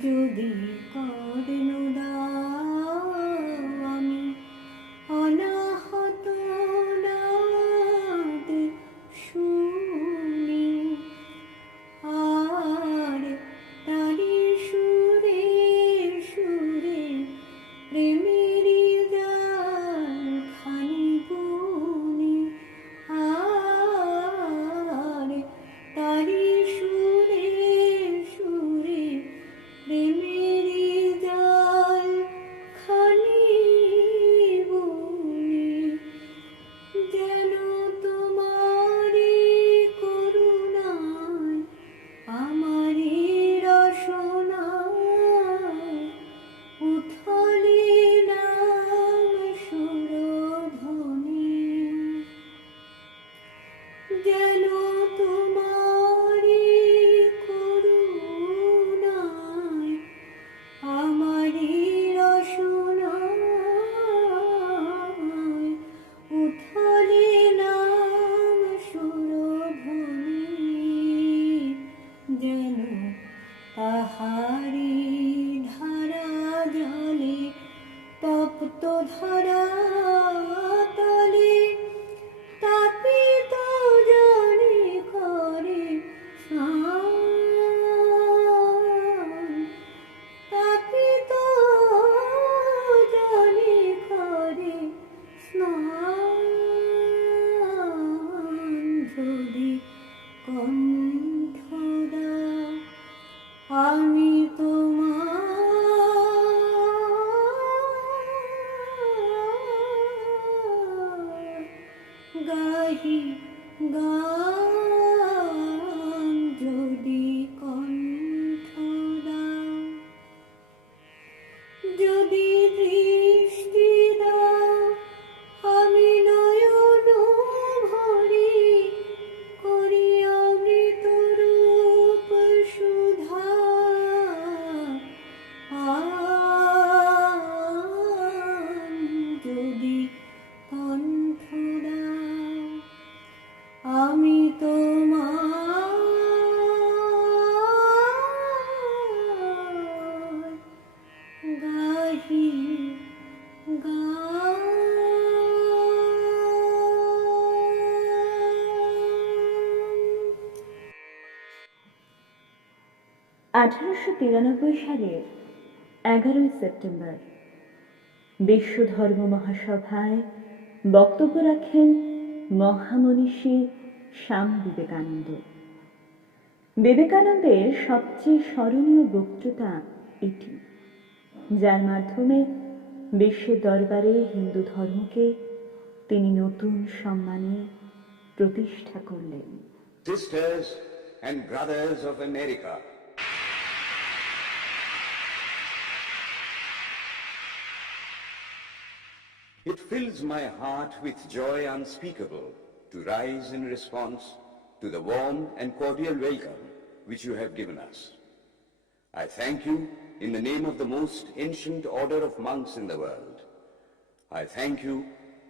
যদি কর্ণ দাও আমি অনাহত নাদ শুনি, আর তারি সুরে সুরে প্রেমের গান ধরা তলে তাপিত জলে করে স্নান, তাপিত জলে করে স্নান। যদি কণ্ঠ দাও আমি তোমার গাহি গান, যদি কণ্ঠ দাও, যদি দৃষ্টি দাও আমি নয়ন ভরি করি অমৃত রূপ সুধা পান। যদি কণ্ঠ দাও আমি তোমার গাহি গান। 1893 সালের 11 সেপ্টেম্বর বিশ্ব ধর্ম মহাসভায় বক্তব্য রাখেন মহামনীষী স্বামী বিবেকানন্দ। বিবেকানন্দের সবচেয়ে স্মরণীয় বক্তৃতা এটি, যার মাধ্যমে বিশ্বের দরবারে হিন্দু ধর্মকে তিনি নতুন সম্মানে প্রতিষ্ঠা করলেন। Sisters and brothers of America, it fills my heart with joy unspeakable to rise in response to the warm and cordial welcome which you have given us. I thank you in the name of the most ancient order of monks in the world. I thank you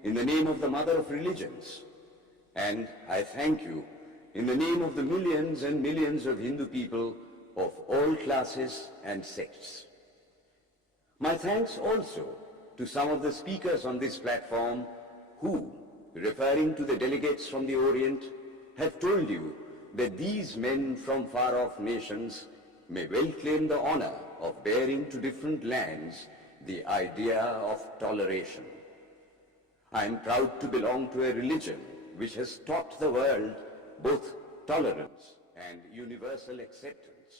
in the name of the mother of religions, and I thank you in the name of the millions and millions of Hindu people of all classes and sects. My thanks also to some of the speakers on this platform who, referring to the delegates from the Orient, have told you that these men from far-off nations may well claim the honor of bearing to different lands the idea of toleration. I am proud to belong to a religion which has taught the world both tolerance and universal acceptance.